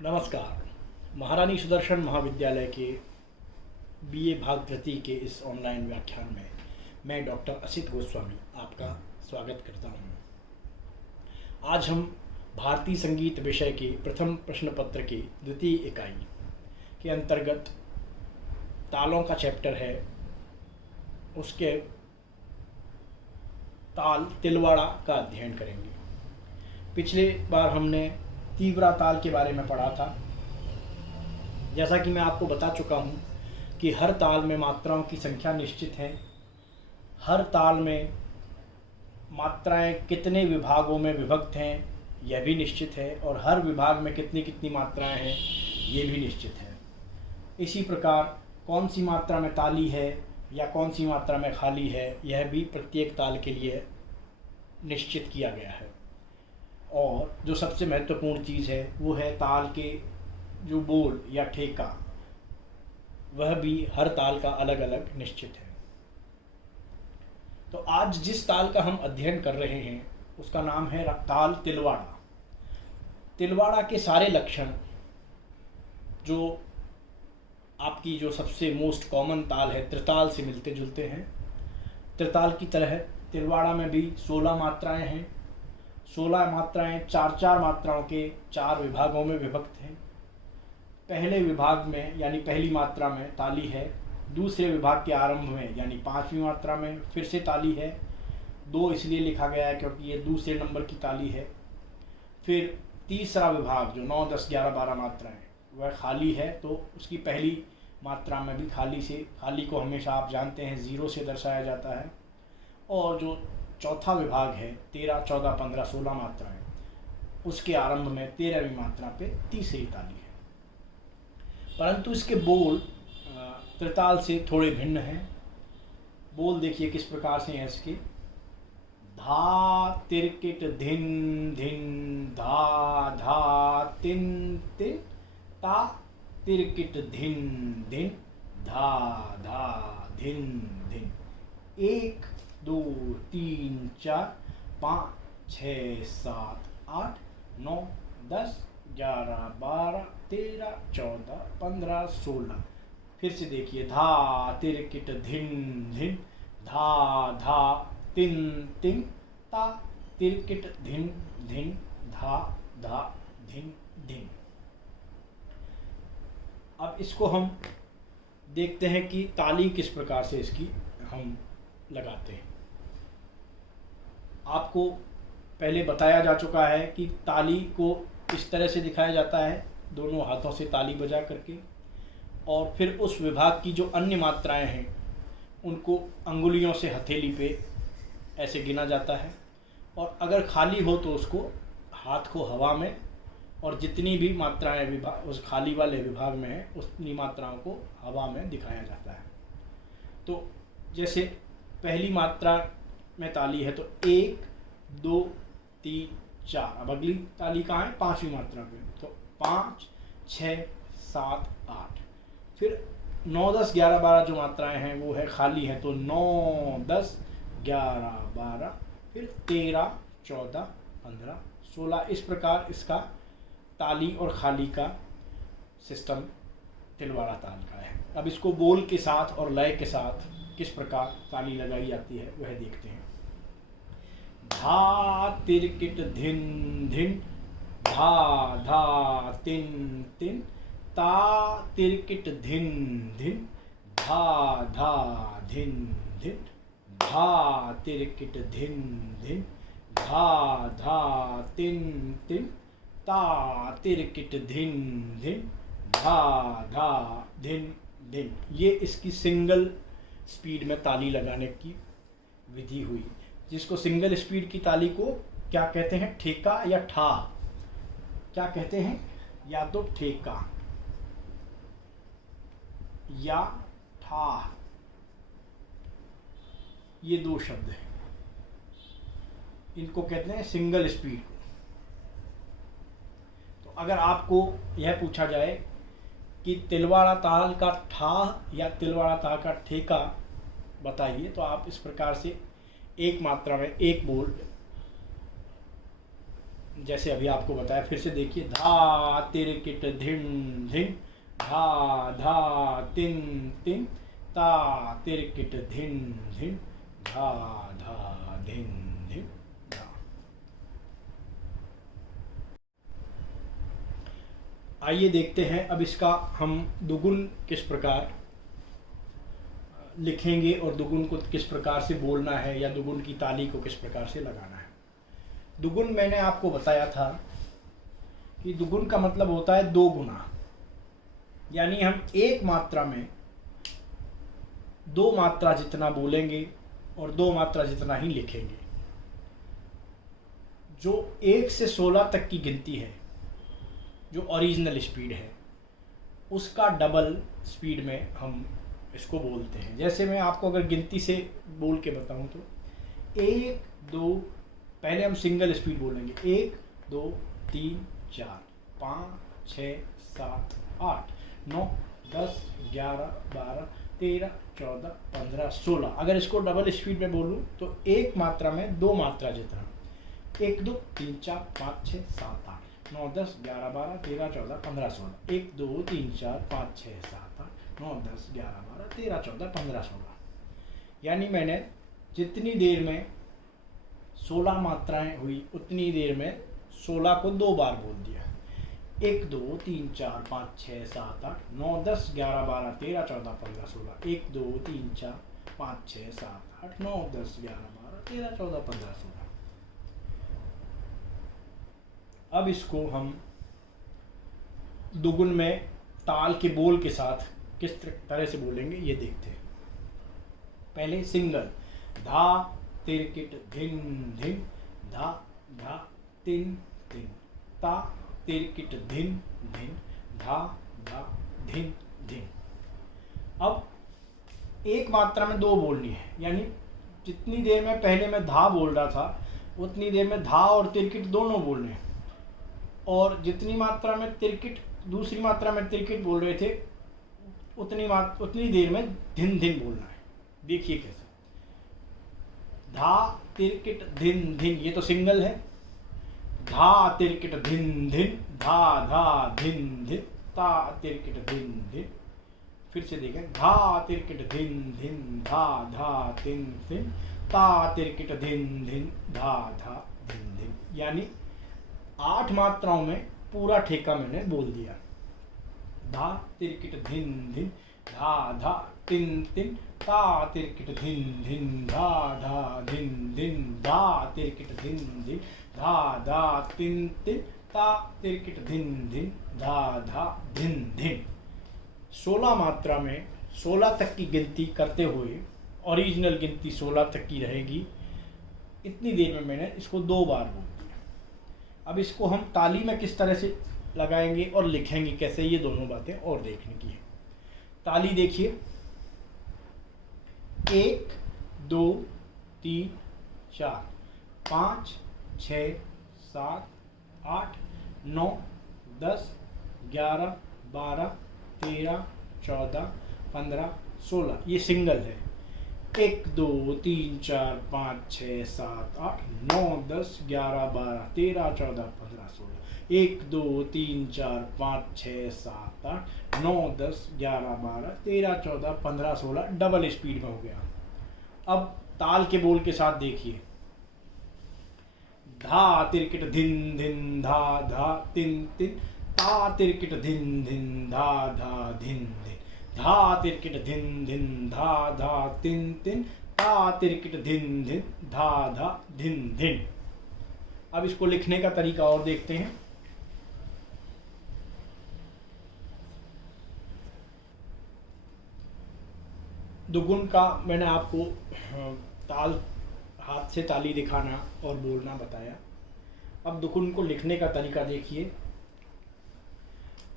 नमस्कार। महारानी सुदर्शन महाविद्यालय के बीए भाग तृतीय के इस ऑनलाइन व्याख्यान में मैं डॉक्टर असित गोस्वामी आपका स्वागत करता हूं। आज हम भारतीय संगीत विषय के प्रथम प्रश्न पत्र की द्वितीय इकाई के अंतर्गत तालों का चैप्टर है, उसके ताल तिलवाड़ा का अध्ययन करेंगे। पिछले बार हमने तीव्रा ताल के बारे में पढ़ा था। जैसा कि मैं आपको बता चुका हूँ कि हर ताल में मात्राओं की संख्या निश्चित है, हर ताल में मात्राएं कितने विभागों में विभक्त हैं यह भी निश्चित है, और हर विभाग में कितनी कितनी मात्राएं हैं ये भी निश्चित है। इसी प्रकार कौन सी मात्रा में ताली है या कौन सी मात्रा में खाली है यह भी प्रत्येक ताल के लिए निश्चित किया गया है। और जो सबसे महत्वपूर्ण चीज़ है वो है ताल के जो बोल या ठेका, वह भी हर ताल का अलग अलग निश्चित है। तो आज जिस ताल का हम अध्ययन कर रहे हैं उसका नाम है ताल तिलवाड़ा। तिलवाड़ा के सारे लक्षण जो आपकी जो सबसे मोस्ट कॉमन ताल है त्रिताल से मिलते जुलते हैं। त्रिताल की तरह तिलवाड़ा में भी 16 मात्राएं हैं। 16 मात्राएं चार मात्राओं के 4 विभागों में विभक्त हैं। पहले विभाग में यानी पहली मात्रा में ताली है, दूसरे विभाग के आरंभ में यानी 5वीं मात्रा में फिर से ताली है। 2 इसलिए लिखा गया है क्योंकि ये दूसरे नंबर की ताली है। फिर तीसरा विभाग जो 9, 10, 11, 12 मात्राएं वह खाली है, तो उसकी पहली मात्रा में भी खाली को हमेशा आप जानते हैं 0 से दर्शाया जाता है। और जो चौथा विभाग है 13, 14, 15, 16 मात्राएं, उसके आरंभ में 13वीं मात्रा पे तीसरी ताली है। परंतु इसके बोल त्रिताल से थोड़े भिन्न हैं। बोल देखिए किस प्रकार से हैं इसके। धा तिरकिट धिन धिन, धा धा तिन तिन, ता तिरकिट धिन धिन, धा धा धिन धिन। 1, 2, 3, 4, 5, 6, 7, 8, 9, 10, 11, 12, 13, 14, 15, 16। फिर से देखिए धा तिरकिट धिन धिन, धा धा तिन तिन, ता तिरकिट धिन धिन, धा धा धिन धिन। अब इसको हम देखते हैं कि ताली किस प्रकार से इसकी हम लगाते हैं। आपको पहले बताया जा चुका है कि ताली को इस तरह से दिखाया जाता है, दोनों हाथों से ताली बजा करके, और फिर उस विभाग की जो अन्य मात्राएं हैं उनको अंगुलियों से हथेली पे ऐसे गिना जाता है, और अगर खाली हो तो उसको हाथ को हवा में, और जितनी भी मात्राएं विभाग उस खाली वाले विभाग में है उतनी मात्राओं को हवा में दिखाया जाता है। तो जैसे पहली मात्रा में ताली है तो 1, 2, 3, 4। अब अगली ताली कहाँ है? 5वीं मात्रा पे, तो 5, 6, 7, 8। फिर 9, 10, 11, 12 जो मात्राएं हैं वो है खाली है, तो 9, 10, 11, 12, फिर 13, 14, 15, 16। इस प्रकार इसका ताली और खाली का सिस्टम तिलवाड़ा ताल का है। अब इसको बोल के साथ और लय के साथ किस प्रकार ताली लगाई जाती है वह देखते हैं। धा तिरकिट धिन धिन, धा धा तिन तिन, ता तिरकिट धिन धिन, धा धा धिन धिन, धा तिरकिट धिन धिन, धा धा तिन तिन, ता तिरकिट धिन धिन, धा धा धिन धिन। ये इसकी सिंगल स्पीड में ताली लगाने की विधि हुई, जिसको सिंगल स्पीड की ताली को क्या कहते हैं? ठेका या ठा। क्या कहते हैं? या तो ठेका या ठा, ये 2 शब्द हैं। इनको कहते हैं सिंगल स्पीड। तो अगर आपको यह पूछा जाए कि तिलवाड़ा ताल का ठा या तिलवाड़ा ताल का ठेका बताइए, तो आप इस प्रकार से एक मात्रा में एक बोल जैसे अभी आपको बताया, फिर से देखिए, धा तिरकिट धिन धिन, धा धा तिन तिन, ता तिरकिट धिन धिन, धा धा धिन धिन, धा। आइए देखते हैं अब इसका हम दुगुन किस प्रकार लिखेंगे और दुगुन को किस प्रकार से बोलना है या दुगुन की ताली को किस प्रकार से लगाना है। दुगुन मैंने आपको बताया था कि दुगुन का मतलब होता है दो गुना, यानी हम एक मात्रा में दो मात्रा जितना बोलेंगे और दो मात्रा जितना ही लिखेंगे। जो 1 से 16 तक की गिनती है, जो ओरिजिनल स्पीड है, उसका डबल स्पीड में हम इसको बोलते हैं। जैसे मैं आपको अगर गिनती से बोल के बताऊं तो 1 2, पहले हम सिंगल स्पीड बोलेंगे, 1 2 3 4 5 6 7 8 9 10 11 12 13 14 15 16। अगर इसको डबल स्पीड में बोलूं तो एक मात्रा में दो मात्रा जितना, 1 2 3 4 5 6 7 8 9 10 11 12 13 14 15 16, 1 2 3 4 5 6 7 8 9 10 11 12 13 14 15 16। यानी मैंने जितनी देर में 16 मात्राएं हुई उतनी देर में 16 को दो बार बोल दिया। 1 2 3 4 5 6 7 8 9 10 11 12 13 14 15 16, 1 2 3 4 5 6 7 8 9 10 11 12 13 14 15 16। अब इसको हम दुगुन में ताल के बोल के साथ किस तरह से बोलेंगे ये देखते हैं। पहले सिंगल, धा तिरकिट धिन धिन, धा धा तिन तिन, ता तिरकिट धिन धिन, धा धा धिन धिन। अब एक मात्रा में दो बोलनी है, यानी जितनी देर में पहले मैं धा बोल रहा था उतनी देर में धा और तिरकिट दोनों बोलने हैं, और जितनी मात्रा में तिरकिट दूसरी मात्रा में तिरकिट बोल रहे थे उतनी देर में धिन धिन बोलना है। देखिए कैसे, धा तिरकिट धिन धिन, ये तो सिंगल है, धा तिरकिट धिन धिन, धा धा धिन धिन, ता तिरकिट धिन धिन। फिर से देखें, धा तिरकिट धिन धिन, धा धा तिन तिन, ता तिरकिट धिन धिन, धा धा धिन धिन। यानी 8 मात्राओं में पूरा ठेका मैंने बोल दिया। धा तिरकिट धिन धिन, धा धा तिन तिन, ता तिरकिट धिन धिन, धा धा धिन धिन, धा तिरकिट धिन धिन, धा धा तिन तिन, ता तिरकिट धिन धिन, धा धा धिन धिन। 16 मात्रा में 16 तक की गिनती करते हुए ओरिजिनल गिनती 16 तक की रहेगी। इतनी देर में मैंने इसको दो बार बोल दिया। अब इसको हम ताली में किस तरह से लगाएंगे और लिखेंगे कैसे, ये दोनों बातें और देखने की है। ताली देखिए, 1 2 3 4 5 6 7 8 9 10 11 12 13 14 15 16, ये सिंगल है। 1 2 3 4 5 6 7 8 9 10 11 12 13 14 15 16, 1 2 3 4 5 6 7 8 9 10 11 12 13 14 15 16, डबल स्पीड में हो गया। अब ताल के बोल के साथ देखिए, धा तिरकिट धिन धिन, धा धा तिन तिन, ता तिरकिट धिन धिन, धा धा धिन धिन, धा तिरकिट धिन धिन, धा धा तिन तिन, ता तिरकिट धिन धिन, धा धा धिन धिन। अब इसको लिखने का तरीका और देखते हैं। दुगुन का मैंने आपको ताल, हाथ से ताली दिखाना और बोलना बताया। अब दुगुन को लिखने का तरीका देखिए।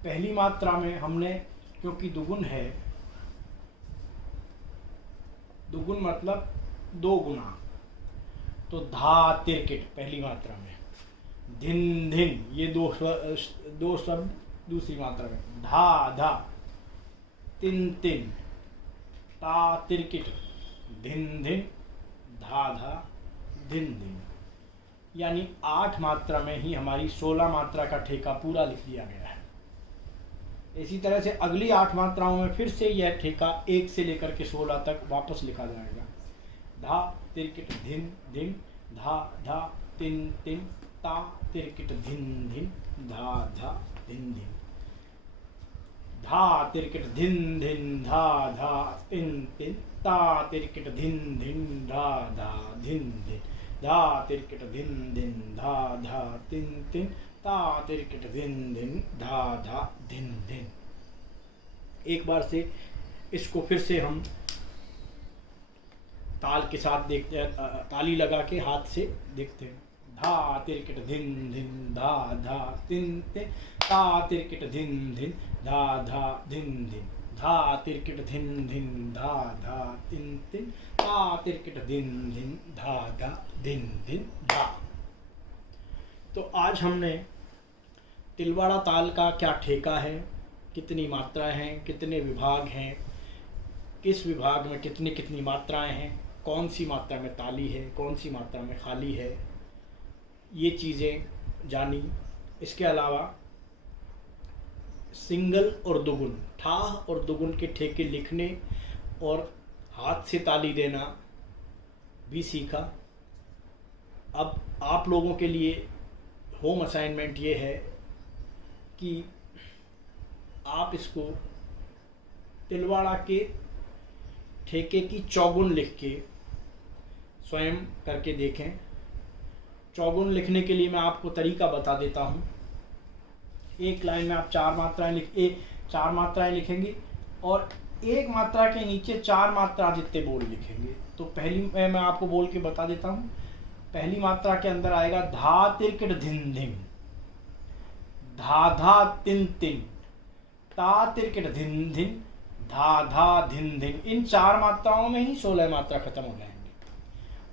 पहली मात्रा में हमने, क्योंकि दुगुन है, दुगुन मतलब दो गुना, तो धा तिरकिट पहली मात्रा में, धिन धिन ये दो शब्द दूसरी मात्रा में, धा धा तिन तिन, ता तिरकिट धिन धिन, धा धा धिन धिन। यानी 8 मात्रा में ही हमारी 16 मात्रा का ठेका पूरा लिख दिया गया है। इसी तरह से अगली 8 मात्राओं में फिर से यह ठेका 1 से लेकर के 16 तक वापस लिखा जाएगा। धा तिरकिट धिन धिन, धा धा तिन तिन, ता तिरकिट धिन धिन, धा धा धिन धिन, धा तिरकिट धिन धिन, धा धा तिन तिन, ता तिरकिट धिन धिन, धा धा धिन धिन, धा तिरकिट धिन धिन, धा धा तिन तिन, ता तिरकिट धिन धिन, धा धा धिन धिन। एक बार से इसको फिर से हम ताल के साथ देखते हैं, ताली लगा के हाथ से देखते हैं। धा तिरकिट धिन धिन, धा धा तिन तिन, ता तिरकिट धिन धिन, धा धा धिन धिन, धा तिरकिट धिन धिन, धा धा तिन तिन, ता तिरकिट धिन धिन, धा धा धिन धिन, धा। तो आज हमने तिलवाड़ा ताल का क्या ठेका है, कितनी मात्राएं हैं, कितने विभाग हैं, किस विभाग में कितनी कितनी मात्राएं हैं, कौन सी मात्रा में ताली है, कौन सी मात्रा में खाली है, ये चीज़ें जानी। इसके अलावा सिंगल और दुगुन, ठाह और दुगुन के ठेके लिखने और हाथ से ताली देना भी सीखा। अब आप लोगों के लिए होम असाइनमेंट ये है कि आप इसको तिलवाड़ा के ठेके की चौगुन लिख के स्वयं करके देखें। चौगुन लिखने के लिए मैं आपको तरीका बता देता हूँ। एक लाइन में आप 4 मात्राएं लिखेंगे और एक मात्रा के नीचे 4 मात्रा जितने बोल लिखेंगे। तो पहली मैं आपको बोल के बता देता हूँ। पहली मात्रा के अंदर आएगा धा तिरकिट धिन धिन, धा धा तिन तिन, ता तिरकिट धिन धिन, धा धा धिन धिन। इन 4 मात्राओं में ही 16 मात्रा खत्म हो जाएंगे।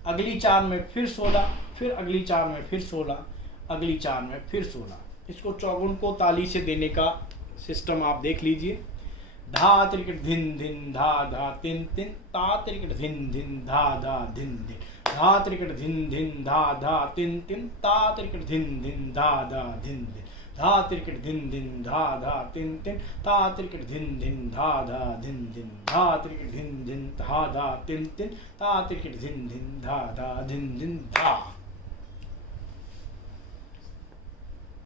अगली 4 में फिर 16, फिर अगली 4 में फिर 16, अगली 4 में फिर 16। इसको चौगुन को ताली से देने का सिस्टम आप देख लीजिए। धा तिरकिट धिन धिन, धा धा तिन तिन, ता तिरकिट धिन धिन, धा धा धिन धिन, धा तिरकिट धिन धिन, धा धा तिन तिन, ता तिरकिट धिन धिन, धा धा धिन धिन, धा तिरकिट धिन धिन, धा धा तिन तिन, ता तिरकिट धिन धिन, धा धा धिन धिन, धा तिरकिट धिन धिन, धा धा तिन तिन, ता तिरकिट धिन धिन, धा धा धिन धिन, धा।